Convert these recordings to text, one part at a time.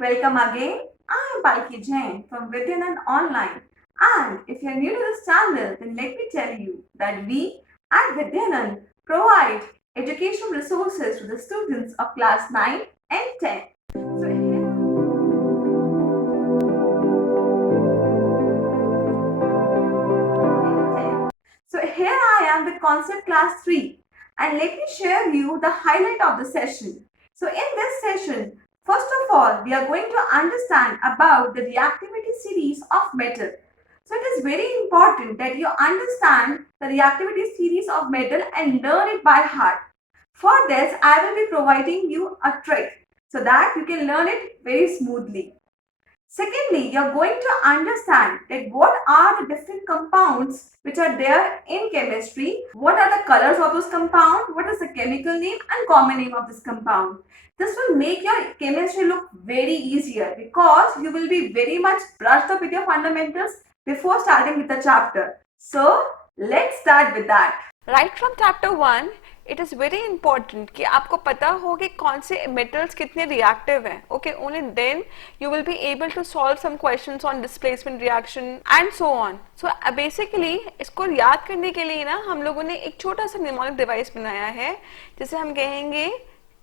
welcome again. I am Palki Jain from Vidyanan Online. And if you're new to this channel, then let me tell you that we at Vidyanan provide educational resources to the students of class 9 and 10. So here I am with concept class 3 and let me share you the highlight of the session. So in this session, first of all, we are going to understand about the reactivity series of metal. So it is very important that you understand the reactivity series of metal and learn it by heart. For this, I will be providing you a trick so that you can learn it very smoothly. Secondly, you're going to understand that what are the different compounds which are there in chemistry, what are the colors of those compounds, what is the chemical name and common name of this compound. This will make your chemistry look very easier because you will be very much brushed up with your fundamentals before starting with the chapter. So, let's start with that. Right from chapter 1, it is very important कि आपको पता हो कि कौन से metals कितने reactive हैं. Okay, only then you will be able to solve some questions on displacement reaction and so on. So basically इसको याद करने के लिए ना हम लोगों ने एक छोटा सा mnemonic device बनाया है जिसे हम कहेंगे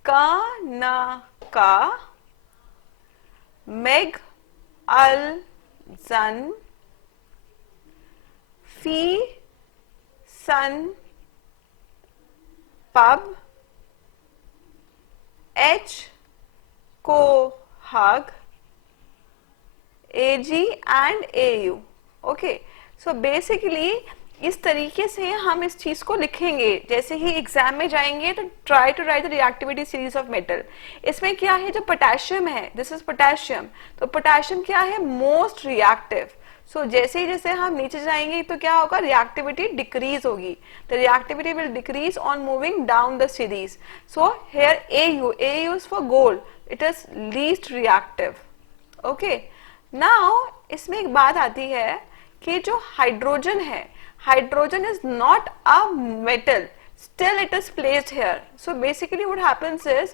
का ना का मेग अल जन फी सन pub H को hug AG and AU. Okay, so basically इस तरीके से हम इस चीज को लिखेंगे. जैसे ही एग्जाम में जाएंगे तो try to write the reactivity series of metal. इसमें क्या है, जो पोटेशियम है, दिस इज पोटेशियम. तो पोटेशियम क्या है, मोस्ट रिएक्टिव. सो जैसे ही जैसे हम नीचे जाएंगे तो क्या होगा, रिएक्टिविटी डिक्रीज होगी. The reactivity will decrease on moving down the series. So here AU is for gold, it is least reactive. Okay, now इसमें एक बात आती है कि जो हाइड्रोजन है, hydrogen is not a metal, still it is placed here. So basically what happens is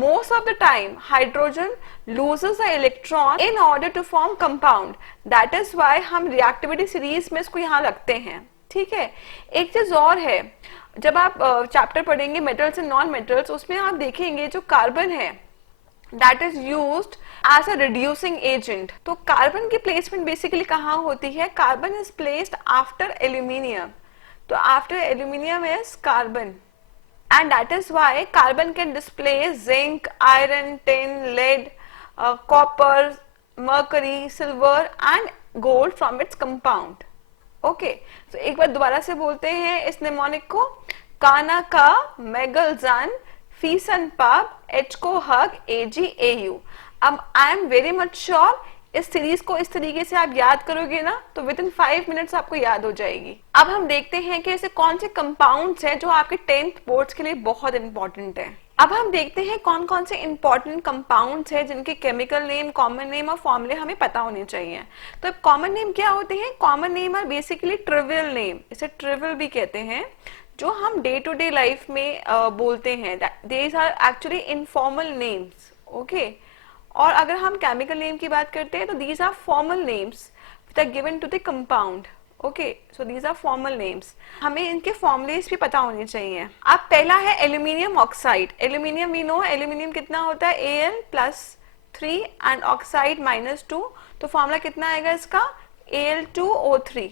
most of the time hydrogen loses the electron in order to form compound. That is why हम reactivity series में इसको यहाँ लगते हैं. ठीक है, एक चीज और है, जब आप चैप्टर पढ़ेंगे मेटल्स एंड नॉन मेटल्स, उसमें आप देखेंगे जो कार्बन है that is used as a reducing agent. तो कार्बन की प्लेसमेंट बेसिकली कहाँ होती है, carbon is placed after aluminium. तो after aluminium is carbon, and that is why carbon can displace zinc, iron, tin, lead, copper, mercury, silver and gold from its compound. Okay, so एक बार दोबारा से बोलते हैं इस निमोनिक को, काना का मेगलजन फीसन पब एच को हग AgAu. अब I am very much sure इस सीरीज को इस तरीके से आप याद करोगे ना तो विद इन 5 मिनट्स आपको याद हो जाएगी. अब हम देखते हैं कि ऐसे कौन से कंपाउंड्स हैं जो आपके 10th बोर्ड्स के लिए बहुत इंपॉर्टेंट हैं. अब हम देखते हैं कौन कौन से इंपॉर्टेंट कंपाउंड्स हैं जिनके केमिकल नेम, कॉमन नेम और फॉर्मूले हमें पता होने चाहिए. तो कॉमन नेम क्या होते हैं, common name are basically trivial name, इसे ट्रिवियल भी कहते हैं, जो हम डे टू डे लाइफ में बोलते हैं. These are actually informal names. Okay, और अगर हम केमिकल नेम की बात करते हैं तो these are formal names which are given to the compound. Okay, so these are formal names. हमें इनके फॉर्मुलेस भी पता होने चाहिए. अब पहला है aluminium oxide. Aluminium we know, aluminium कितना होता है, Al+3 एंड ऑक्साइड -2. तो फॉर्मूला कितना आएगा इसका, Al2O3.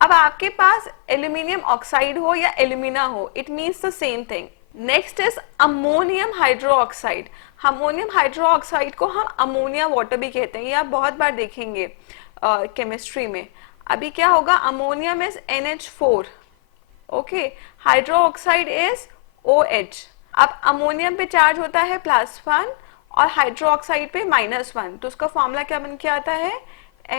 अब आपके पास एल्यूमिनियम ऑक्साइड हो या एल्यूमिना हो, it means the same thing. Next is ammonium hydroxide. Ammonium hydroxide को हम अमोनिया वाटर भी कहते हैं, ये आप बहुत बार देखेंगे केमिस्ट्री में. अभी क्या होगा, ammonium is NH4. Okay, hydroxide is OH. अब अमोनियम पे चार्ज होता है +1 और हाइड्रोक्साइड पे -1, तो उसका फॉर्मूला क्या बन के आता है,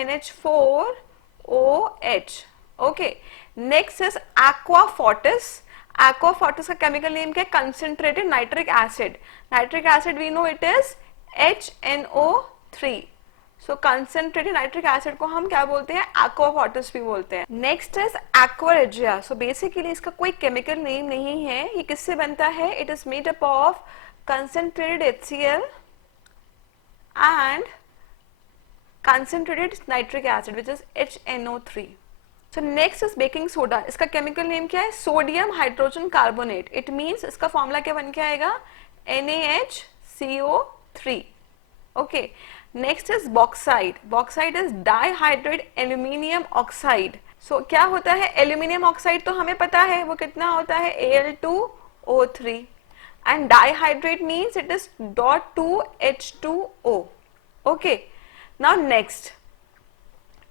NH4OH. Okay, next is aqua fortis. aqua fortis का केमिकल नेम क्या है, concentrated nitric acid. Nitric acid we know it is HNO3. So concentrated nitric acid को हम क्या बोलते हैं, aqua fortis भी बोलते हैं. Next is aqua regia. So basically इसका कोई केमिकल नेम नहीं है, ये किससे बनता है, it is made up of concentrated HCl and concentrated nitric acid which is HNO3. So next is baking soda. इसका केमिकल नेम क्या है? Sodium hydrogen carbonate. It means इसका फॉर्मूला क्या बन के आएगा? NaHCO3. Okay. Next is bauxite. Bauxite is dihydrate aluminium oxide. So क्या होता है एल्यूमिनियम ऑक्साइड? तो हमें पता है वो कितना होता है, Al2O3. And dihydrate means it is .2H2O. Okay. Now next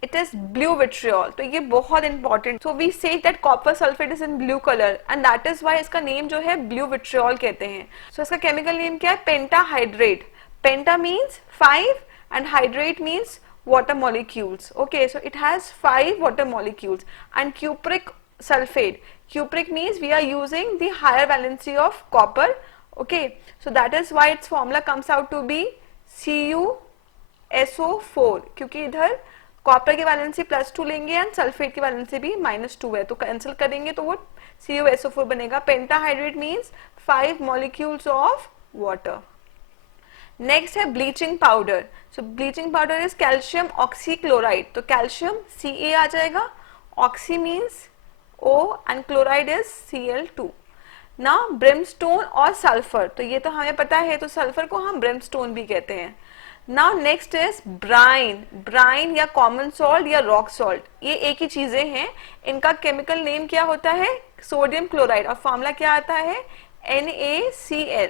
it is blue vitriol. तो ये बहुत important. So we say that copper sulfate is in blue color and that is why इसका नेम जो है blue vitriol कहते हैं. So इसका chemical name क्या है? Pentahydrate. Penta means 5 and hydrate means water molecules. Okay, so it has 5 water molecules. And cupric sulfate. Cupric means we are using the higher valency of copper. Okay, so that is why its formula comes out to be CuSO4 क्योंकि इधर copper की valency +2 लेंगे and sulphate की valency भी -2 है, तो cancel करेंगे तो वो CuSO4 बनेगा. Pentahydrate means 5 molecules of water. Next है bleaching powder. So bleaching powder is calcium oxychloride. तो कैल्शियम Ca आ जाएगा, oxy means O and chloride is Cl2. ना ब्रिमस्टोन और सल्फर, तो ये तो हमें पता है, तो सल्फर को हम ब्रिमस्टोन भी कहते हैं. Now next is brine. Brine या कॉमन सॉल्ट या रॉक सॉल्ट, ये एक ही चीजें हैं. इनका केमिकल नेम क्या होता है? Sodium chloride. और फॉर्मूला क्या आता है? NaCl.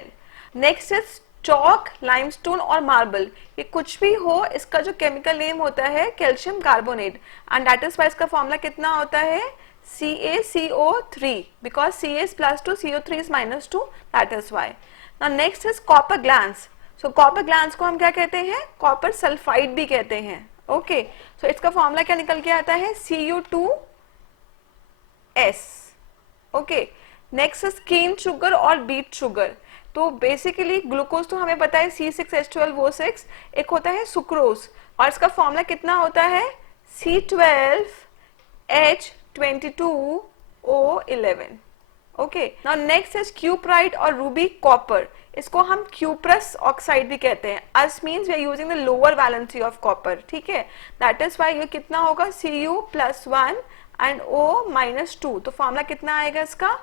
Next is chalk, limestone और मार्बल. ये कुछ भी हो, इसका जो केमिकल नेम होता है calcium carbonate and that is why इसका फॉर्मूला कितना होता है? CaCO3 because Ca is +2, CO3 is -2, that is why. Now next is copper glans. So copper glans को हम क्या कहते हैं? कॉपर सल्फाइड भी कहते हैं. ओके, सो इसका फॉर्मूला क्या निकल के आता है? Cu2S. Okay. Next is cane sugar और बीट शुगर. तो बेसिकली ग्लूकोज तो हमें पता है C6H12O6. एक होता है सुक्रोज और इसका फॉर्मूला कितना होता है? C12H22O11. Okay. Now next is cuprite और रूबी कॉपर. इसको हम क्यूप्रस ऑक्साइड भी कहते हैं. Ous means we are using the lower valency of copper. ठीक है, दैट इज वाई ये कितना होगा? Cu+1 and O-2. तो फॉर्मूला कितना आएगा इसका?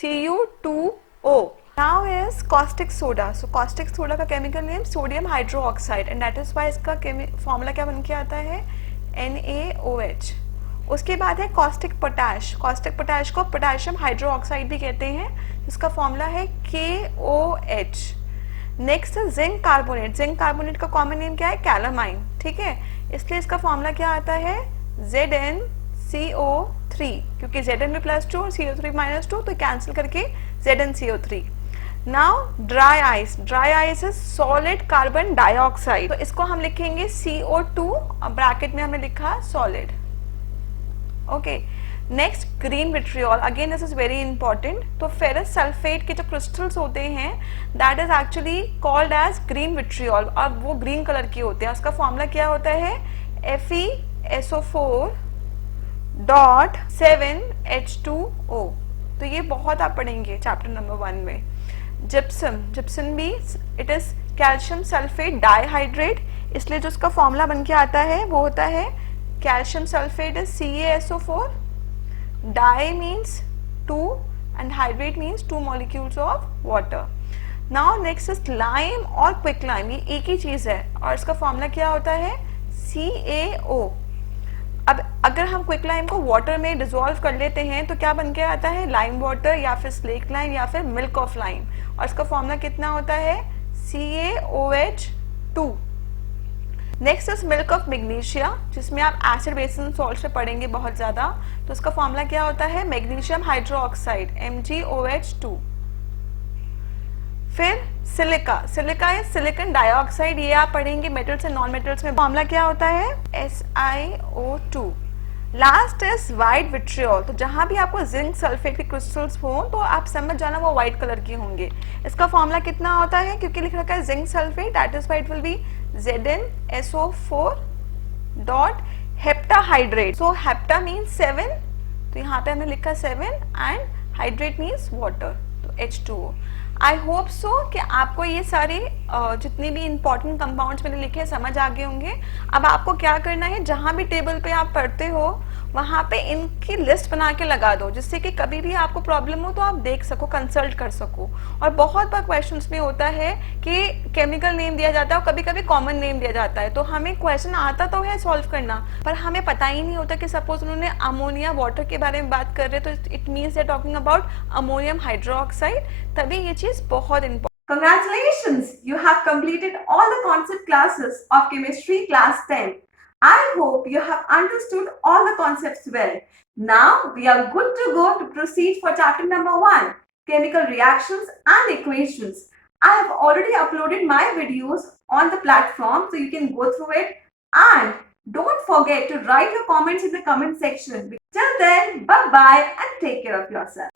Cu2O. Now is caustic soda. So caustic soda का chemical name sodium hydroxide and that is why इसका फॉर्मूला क्या बन के आता है? NaOH. उसके बाद है कॉस्टिक पोटैश. कॉस्टिक पोटैश को पोटेशियम हाइड्रोक्साइड भी कहते हैं, जिसका फॉर्मूला है KOH. नेक्स्ट है जिंक कार्बोनेट. जिंक कार्बोनेट का कॉमन नेम क्या है? कैलामाइन. ठीक है, इसलिए इसका फॉर्मूला क्या आता है? ZnCO3 क्योंकि Zn में +2 और CO3 -2, तो कैंसिल करके ZnCO3. Now dry ice. Dry ice is solid carbon dioxide. तो इसको हम लिखेंगे CO2 और ब्रैकेट में हमने लिखा solid. Okay. Next green vitriol. Again this is very important. तो फेरस सल्फेट के जो क्रिस्टल्स होते हैं that is actually called as green vitriol और वो ग्रीन कलर के होते हैं. उसका फॉर्मूला क्या होता है? FeSO4.7H2O. तो ये बहुत आप पढ़ेंगे चैप्टर नंबर 1 में. जिप्सम. जिप्सम भी it is calcium sulphate dihydrate, इसलिए जो उसका फॉर्मूला बन के आता है वो होता है calcium sulfate is CaSO4, di means 2 and hydrate means 2 molecules of water. Now next is lime और quick lime. ये एक ही चीज है और इसका फॉर्मूला क्या होता है? CaO. अब अगर हम क्विक लाइम को वाटर में डिसॉल्व कर लेते हैं तो क्या बन के आता है? लाइम वाटर या फिर स्लेक लाइम या फिर मिल्क ऑफ लाइम और इसका फॉर्मूला कितना होता है? CaOH2. Next is milk of magnesia, जिसमें आप एसिड बेसिन सॉल्ट से पढ़ेंगे बहुत ज्यादा. तो इसका फॉर्मूला क्या होता है? Magnesium hydroxide MgOH2. फिर silica. Silica is silicon dioxide. ये आप पढ़ेंगे मेटल्स एंड नॉन मेटल्स में. फॉर्मूला क्या होता है? SiO2. Last is white vitriol. तो जहां भी आपको जिंक सल्फेट के क्रिस्टल्स हो तो आप समझ जाना वो व्हाइट कलर के होंगे. इसका फॉर्मूला कितना होता है? क्योंकि लिख रखा है zinc sulphate, that is why it will be ZnSO4.हेप्टाहाइड्रेट. सो हेप्टा मीन्स 7, तो यहाँ पे हमने लिखा 7 एंड हाइड्रेट मीन्स वाटर, तो H2O. आई होप सो कि आपको ये सारे जितने भी इंपॉर्टेंट कंपाउंड्स मैंने लिखे हैं समझ आ गए होंगे। अब आपको क्या करना है, जहां भी टेबल पे आप पढ़ते हो वहां पे इनकी लिस्ट बना के लगा दो, जिससे कि कभी भी आपको प्रॉब्लम हो तो आप देख सको, कंसल्ट कर सको। और बहुत बार क्वेश्चंस में होता है कि केमिकल नेम दिया जाता है और कभी कभी कॉमन नेम दिया जाता है, तो हमें क्वेश्चन आता तो है सॉल्व करना, पर हमें पता ही नहीं होता कि सपोज उन्होंने अमोनिया वाटर के बारे में बात कर रहे हैं तो it means they are talking about ammonium hydroxide, तभी ये चीज बहुत important. Congratulations! You have completed all the concept classes of Chemistry Class 10. I hope you have understood all the concepts well. Now we are good to go to proceed for chapter number 1, Chemical Reactions and Equations. I have already uploaded my videos on the platform, so you can go through it. And don't forget to write your comments in the comment section. Till then, bye-bye and take care of yourself.